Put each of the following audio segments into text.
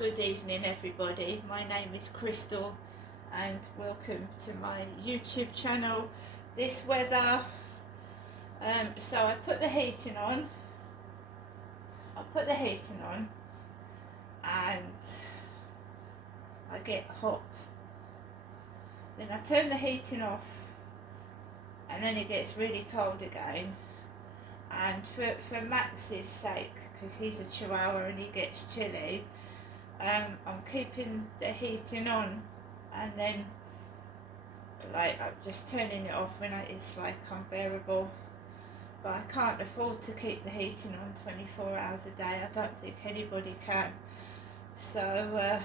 Good evening everybody, my name is Crystal and welcome to my YouTube channel. This weather, so I put the heating on and I get hot. Then I turn the heating off and then it gets really cold again. And for Max's sake, because he's a Chihuahua and he gets chilly, I'm keeping the heating on and then like I'm just turning it off when it's like unbearable. But I can't afford to keep the heating on 24 hours a day. I don't think anybody can. So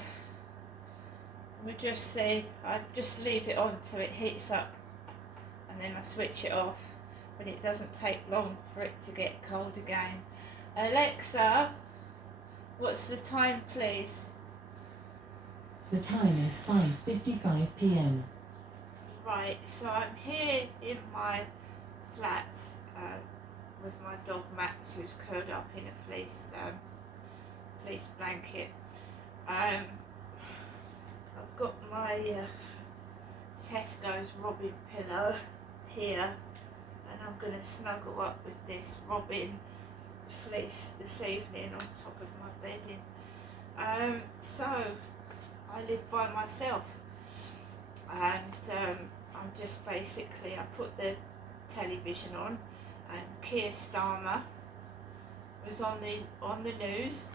we just see, I just leave it on till it heats up and then I switch it off. But it doesn't take long for it to get cold again. Alexa, what's the time please? The time is 5:55 p.m. Right, so I'm here in my flat with my dog Max, who's curled up in a fleece blanket. I've got my Tesco's Robin pillow here and I'm going to snuggle up with this Robin fleece this evening on top of my bedding. So I live by myself and I'm just basically, I put the television on and Keir Starmer was on the news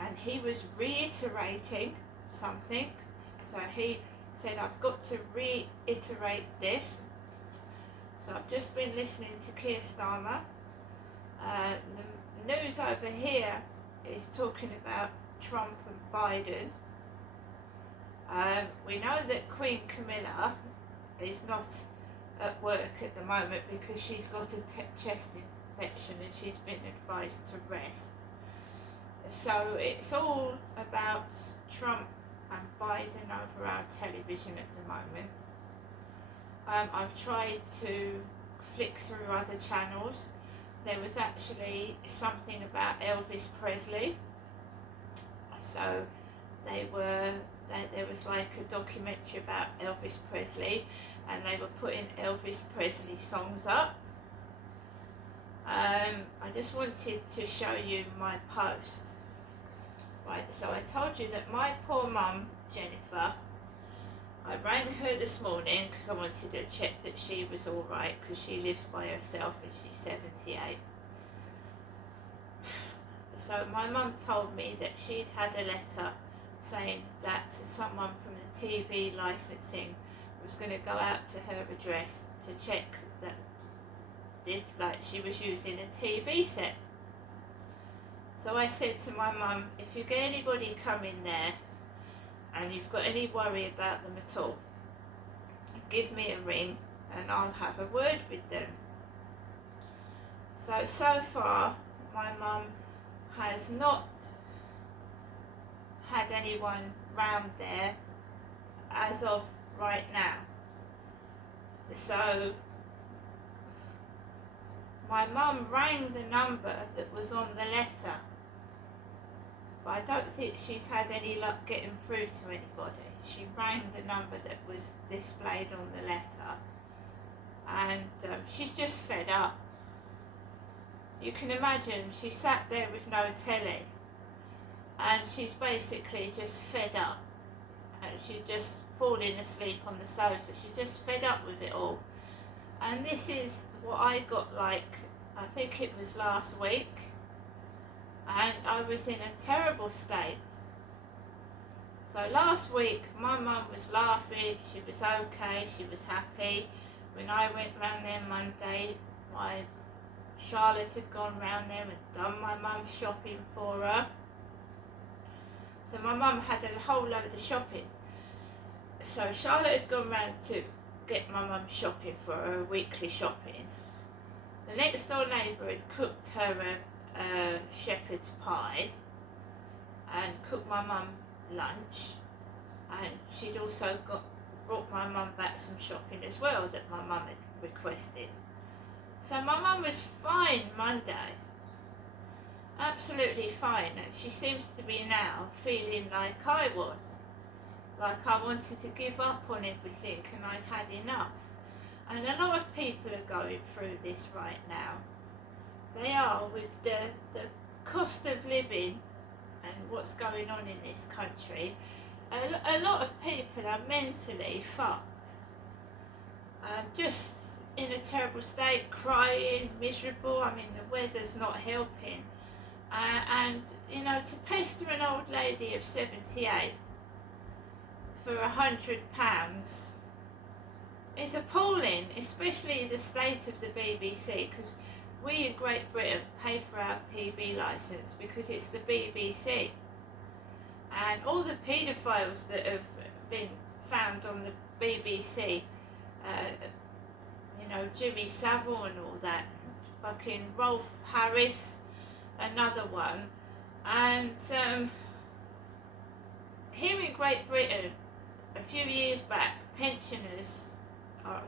and he was reiterating something. So he said, I've got to reiterate this. So I've just been listening to Keir Starmer. The news over here is talking about Trump and Biden. We know that Queen Camilla is not at work at the moment because she's got a chest infection and she's been advised to rest. So it's all about Trump and Biden over our television at the moment. I've tried to flick through other channels. There was actually something about Elvis Presley. So there was like a documentary about Elvis Presley and they were putting Elvis Presley songs up. I just wanted to show you my post. Right, so I told you that my poor mum, Jennifer, I rang her this morning because I wanted to check that she was alright because she lives by herself and she's 78. So my mum told me that she'd had a letter saying that someone from the TV licensing was going to go out to her address to check that if she was using a TV set. So I said to my mum, if you get anybody coming there and you've got any worry about them at all, give me a ring and I'll have a word with them. So far my mum has not had anyone round there as of right now. So my mum rang the number that was on the letter, but I don't think she's had any luck getting through to anybody. She rang the number that was displayed on the letter and she's just fed up. You can imagine she sat there with no telly and she's basically just fed up and she's just falling asleep on the sofa. She's just fed up with it all. And this is what I got like, I think it was last week, and I was in a terrible state. So last week my mum was laughing, she was okay, she was happy. When I went round there Monday, Charlotte had gone round there and done my mum's shopping for her. So my mum had a whole load of shopping. So Charlotte had gone round to get my mum shopping for her weekly shopping. The next door neighbour had cooked her a shepherd's pie and cooked my mum lunch, and she'd also brought my mum back some shopping as well that my mum had requested. So my mum was fine Monday. absolutely fine, and she seems to be now feeling like I was. Like I wanted to give up on everything and I'd had enough. And a lot of people are going through this right now. They are, with the cost of living and what's going on in this country. A lot of people are mentally fucked. Just in a terrible state, crying, miserable. I mean, the weather's not helping. And, you know, to pester an old lady of 78 for £100 is appalling, especially the state of the BBC, because we in Great Britain pay for our TV licence because it's the BBC. And all the paedophiles that have been found on the BBC, you know, Jimmy Savile and all that, fucking Rolf Harris, another one. And here in Great Britain, a few years back, pensioners, I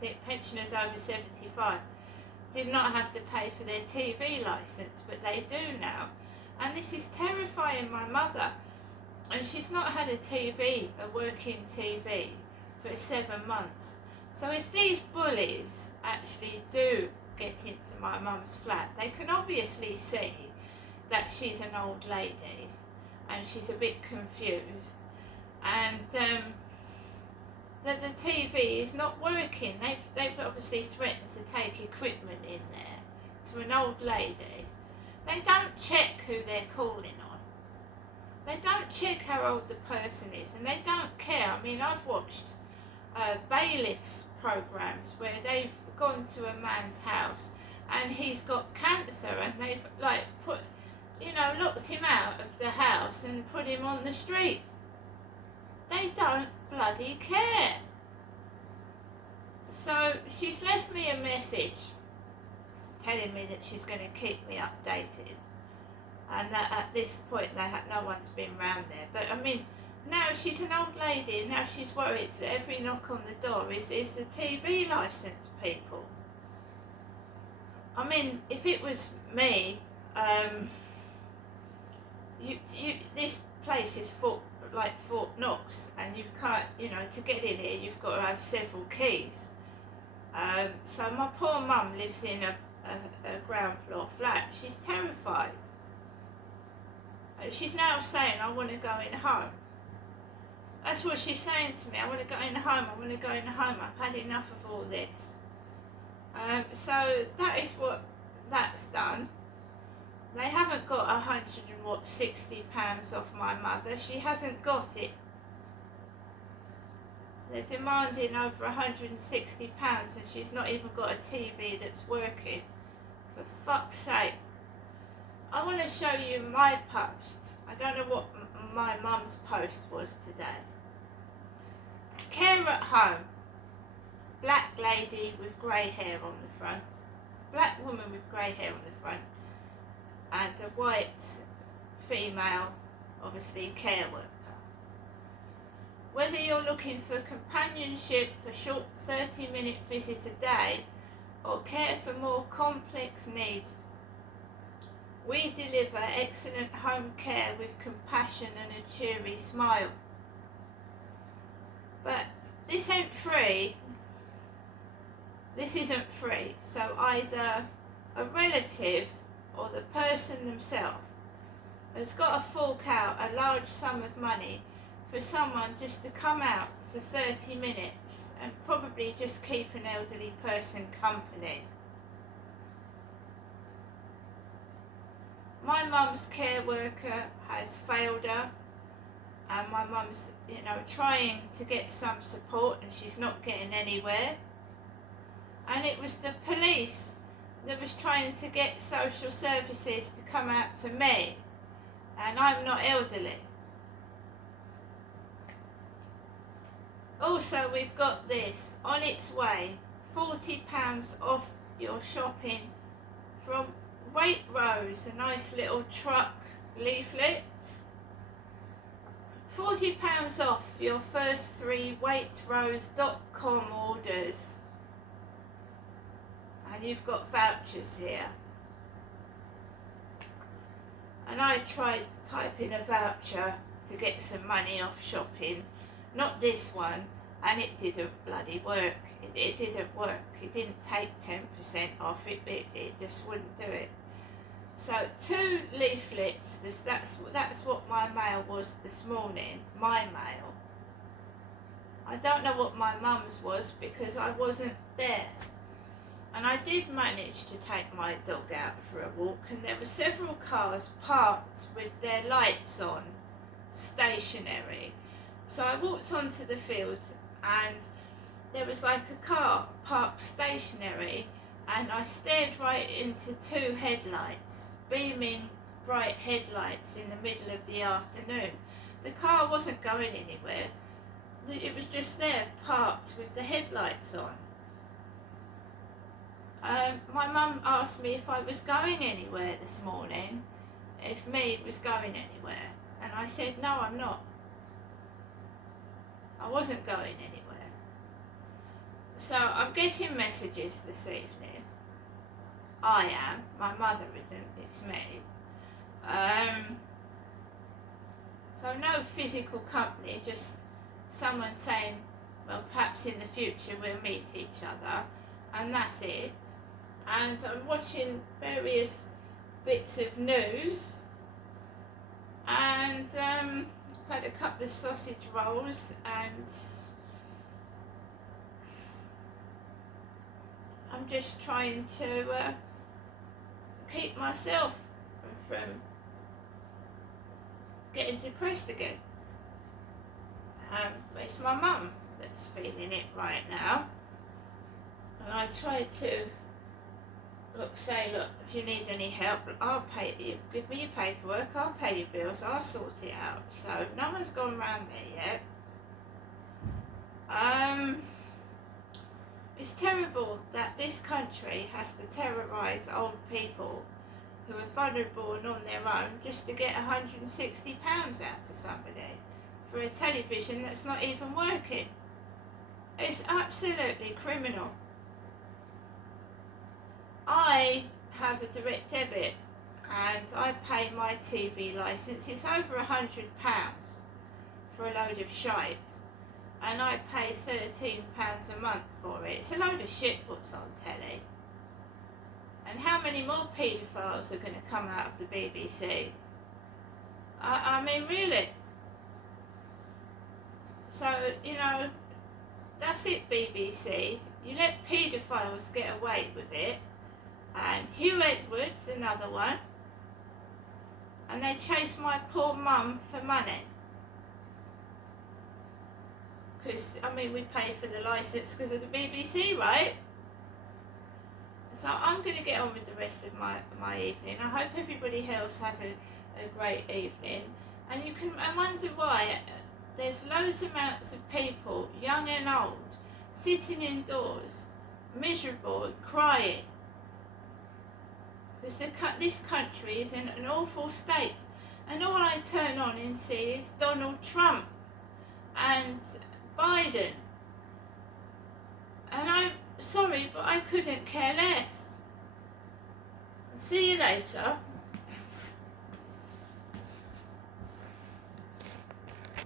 think pensioners over 75, did not have to pay for their TV licence, but they do now. And this is terrifying my mother. And she's not had a working TV, for 7 months. So if these bullies actually do get into my mum's flat, they can obviously see that she's an old lady and she's a bit confused, and that the TV is not working. They've obviously threatened to take equipment in there to an old lady. They don't check who they're calling on. They don't check how old the person is, and they don't care. I mean, I've watched bailiffs programs where they've gone to a man's house and he's got cancer, and they've like put, you know, locked him out of the house and put him on the street. They don't bloody care. So she's left me a message telling me that she's going to keep me updated, and that at this point no one's been round there. But I mean, now she's an old lady, and now she's worried that every knock on the door is the TV licence people. I mean, if it was me, this place is Fort Knox, and you can't, you know, to get in here you've got to have several keys. So my poor mum lives in a ground floor flat. She's terrified. She's now saying, I want to go in home. That's what she's saying to me. I want to go in home. I want to go in home. I've had enough of all this. So that is what that's done. They haven't got £160 off my mother. She hasn't got it. They're demanding over £160, and she's not even got a TV that's working. For fuck's sake. I want to show you my post. I don't know what my mum's post was today. Care at home. Black lady with grey hair on the front. Black woman with grey hair on the front. And a white female, obviously care worker. Whether you're looking for companionship, a short 30-minute visit a day, or care for more complex needs, we deliver excellent home care with compassion and a cheery smile. But this ain't free. This isn't free. So either a relative or the person themselves has got to fork out a large sum of money for someone just to come out for 30 minutes and probably just keep an elderly person company. My mum's care worker has failed her, and my mum's, you know, trying to get some support, and she's not getting anywhere. And it was the police that was trying to get social services to come out to me, and I'm not elderly. Also, we've got this on its way, £40 off your shopping from Waitrose, a nice little truck leaflet. £40 off your first 3 Waitrose.com orders. And you've got vouchers here. and I tried typing a voucher to get some money off shopping, not this one, and it didn't bloody work. It didn't work. It didn't take 10% off. It just wouldn't do it. So 2 leaflets. That's what my mail was this morning. My mail. I don't know what my mum's was because I wasn't there. And I did manage to take my dog out for a walk, and there were several cars parked with their lights on, stationary. So I walked onto the field, and there was like a car parked stationary, and I stared right into 2 headlights, beaming bright headlights in the middle of the afternoon. The car wasn't going anywhere. It was just there, parked with the headlights on. My mum asked me if I was going anywhere this morning, if me was going anywhere, and I said no, I'm not. I wasn't going anywhere. So I'm getting messages this evening. I am. My mother isn't. It's me. So no physical company, just someone saying, well, perhaps in the future we'll meet each other, and that's it. And I'm watching various bits of news, and I've had a couple of sausage rolls, and I'm just trying to keep myself from getting depressed again. It's my mum that's feeling it right now, and I try to say, look, if you need any help, I'll pay you. Give me your paperwork, I'll pay your bills, I'll sort it out. So no one's gone round there yet. It's terrible that this country has to terrorise old people who are vulnerable and on their own just to get £160 out to somebody for a television that's not even working. It's absolutely criminal. I have a direct debit and I pay my TV licence. It's over £100 for a load of shite, and I pay £13 a month for it. It's a load of shit what's on telly. And how many more paedophiles are going to come out of the BBC? I mean, really? So, you know, that's it, BBC. You let paedophiles get away with it, and Hugh Edwards, another one, and they chase my poor mum for money. Because, I mean, we pay for the licence because of the BBC, right? So I'm going to get on with the rest of my evening. I hope everybody else has a great evening. And you can wonder why there's loads amounts of people, young and old, sitting indoors, miserable and crying. Because this country is in an awful state. And all I turn on and see is Donald Trump and Biden. And I'm sorry, but I couldn't care less. See you later.